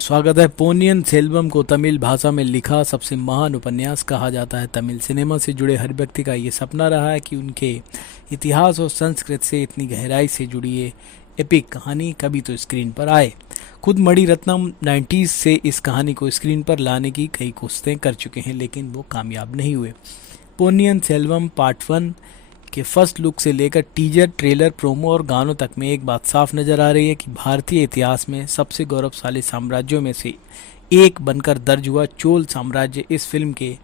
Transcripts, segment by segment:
स्वागत है। पोन्नियन सेल्वम को तमिल भाषा में लिखा सबसे महान उपन्यास कहा जाता है। तमिल सिनेमा से जुड़े हर व्यक्ति का ये सपना रहा है कि उनके इतिहास और संस्कृति से इतनी गहराई से जुड़ी ये एपिक कहानी कभी तो स्क्रीन पर आए। खुद मणिरत्नम 90s से इस कहानी को स्क्रीन पर लाने की कई कोशिशें कर चुके हैं, लेकिन वो कामयाब नहीं हुए। पोन्नियन सेल्वम पार्ट 1 के फर्स्ट लुक से लेकर टीजर, ट्रेलर, प्रोमो और गानों तक में एक बात साफ नजर आ रही है कि भारतीय इतिहास में सबसे गौरवशाली साम्राज्यों में से एक बनकर दर्ज हुआ चोल साम्राज्य इस फिल्म के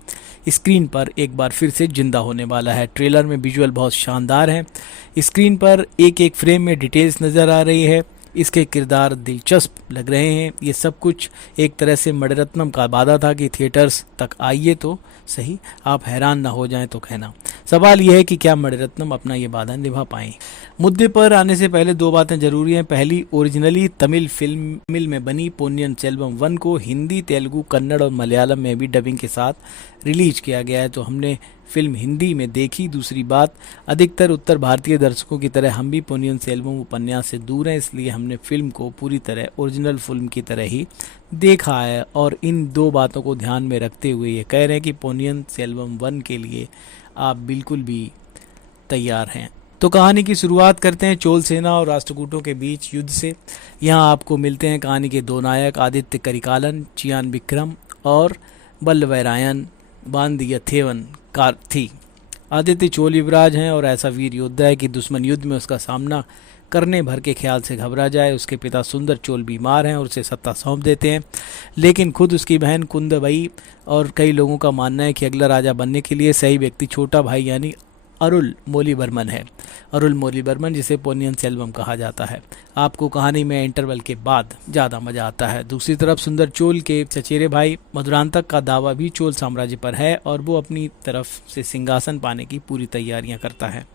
स्क्रीन पर एक बार फिर से जिंदा होने वाला है। ट्रेलर में विजुअल बहुत शानदार है। स्क्रीन पर एक एक फ्रेम में डिटेल्स नज़र आ रही है। इसके किरदार दिलचस्प लग रहे हैं। ये सब कुछ एक तरह से मणिरत्नम का वादा था कि थिएटर्स तक आइए तो सही, आप हैरान ना हो जाएं तो कहना। सवाल यह है कि क्या मणिरत्नम अपना ये वादा निभा पाएं। मुद्दे पर आने से पहले दो बातें जरूरी हैं। पहली, ओरिजिनली तमिल फिल्म में बनी पोन्नियन सेल्वम 1 को हिंदी, तेलुगु, कन्नड़ और मलयालम में भी डबिंग के साथ रिलीज किया गया है, तो हमने फिल्म हिंदी में देखी। दूसरी बात, अधिकतर उत्तर भारतीय दर्शकों की तरह हम भी पोन्नियन सेल्वम उपन्यास से दूर हैं, इसलिए हमने फिल्म को पूरी तरह ओरिजिनल फिल्म की तरह ही देखा है। और इन दो बातों को ध्यान में रखते हुए ये कह रहे हैं कि पोन्नियन सेल्वम 1 के लिए आप बिल्कुल भी तैयार हैं। तो कहानी की शुरुआत करते हैं चोल सेना और राष्ट्रकूटों के बीच युद्ध से। यहाँ आपको मिलते हैं कहानी के दो नायक, आदित्य करिकालन, चियान विक्रम और वल्लवरायन वांदियथेवन कार्थी। आदित्य चोल युवराज हैं और ऐसा वीर योद्धा है कि दुश्मन युद्ध में उसका सामना करने भर के ख्याल से घबरा जाए। उसके पिता सुंदर चोल बीमार हैं और उसे सत्ता सौंप देते हैं, लेकिन खुद उसकी बहन कुंदबई और कई लोगों का मानना है कि अगला राजा बनने के लिए सही व्यक्ति छोटा भाई यानी अरुल मोलीवर्मन है। अरुल मोलीवर्मन, जिसे पोन्नियन सेल्वम कहा जाता है। आपको कहानी में इंटरवल के बाद ज़्यादा मज़ा आता है। दूसरी तरफ सुंदर चोल के चचेरे भाई मधुरांतक का दावा भी चोल साम्राज्य पर है और वो अपनी तरफ से सिंहासन पाने की पूरी तैयारियां करता है।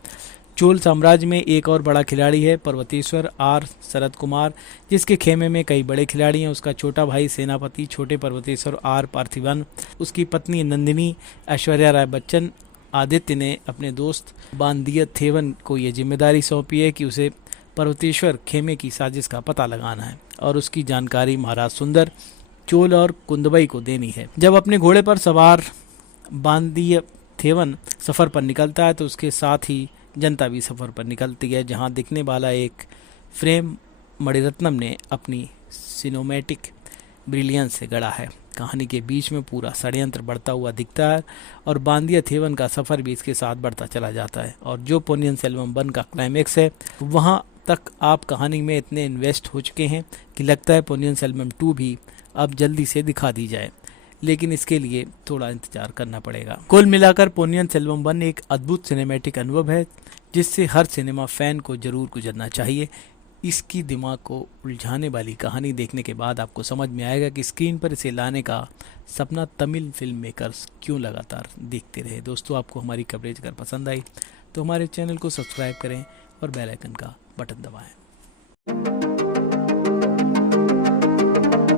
चोल साम्राज्य में एक और बड़ा खिलाड़ी है, पर्वतेश्वर आर शरद कुमार, जिसके खेमे में कई बड़े खिलाड़ी हैं। उसका छोटा भाई सेनापति छोटे पर्वतेश्वर आर पार्थिवन, उसकी पत्नी नंदिनी ऐश्वर्या राय बच्चन। आदित्य ने अपने दोस्त वांदियथेवन को ये जिम्मेदारी सौंपी है कि उसे पर्वतेश्वर खेमे की साजिश का पता लगाना है और उसकी जानकारी महाराज सुंदर चोल और कुंदबई को देनी है। जब अपने घोड़े पर सवार वांदियथेवन सफ़र पर निकलता है तो उसके साथ ही जनता भी सफ़र पर निकलती है। जहां दिखने वाला एक फ्रेम मणिरत्नम ने अपनी सिनेमैटिक ब्रिलियंस से गढ़ा है। कहानी के बीच में पूरा षड्यंत्र बढ़ता हुआ दिखता है और वांदियथेवन का सफ़र भी इसके साथ बढ़ता चला जाता है। और जो पोन्नियन सेल्वम 1 का क्लाइमैक्स है, वहां तक आप कहानी में इतने इन्वेस्ट हो चुके हैं कि लगता है पोन्नियन सेल्वम 2 भी अब जल्दी से दिखा दी जाए, लेकिन इसके लिए थोड़ा इंतजार करना पड़ेगा। कुल मिलाकर पोन्नियन सेल्वम 1 एक अद्भुत सिनेमैटिक अनुभव है जिससे हर सिनेमा फैन को जरूर गुजरना चाहिए। इसकी दिमाग को उलझाने वाली कहानी देखने के बाद आपको समझ में आएगा कि स्क्रीन पर इसे लाने का सपना तमिल फिल्म मेकर्स क्यों लगातार देखते रहे। दोस्तों, आपको हमारी कवरेज अगर पसंद आई तो हमारे चैनल को सब्सक्राइब करें और बेल आइकन का बटन दबाएं।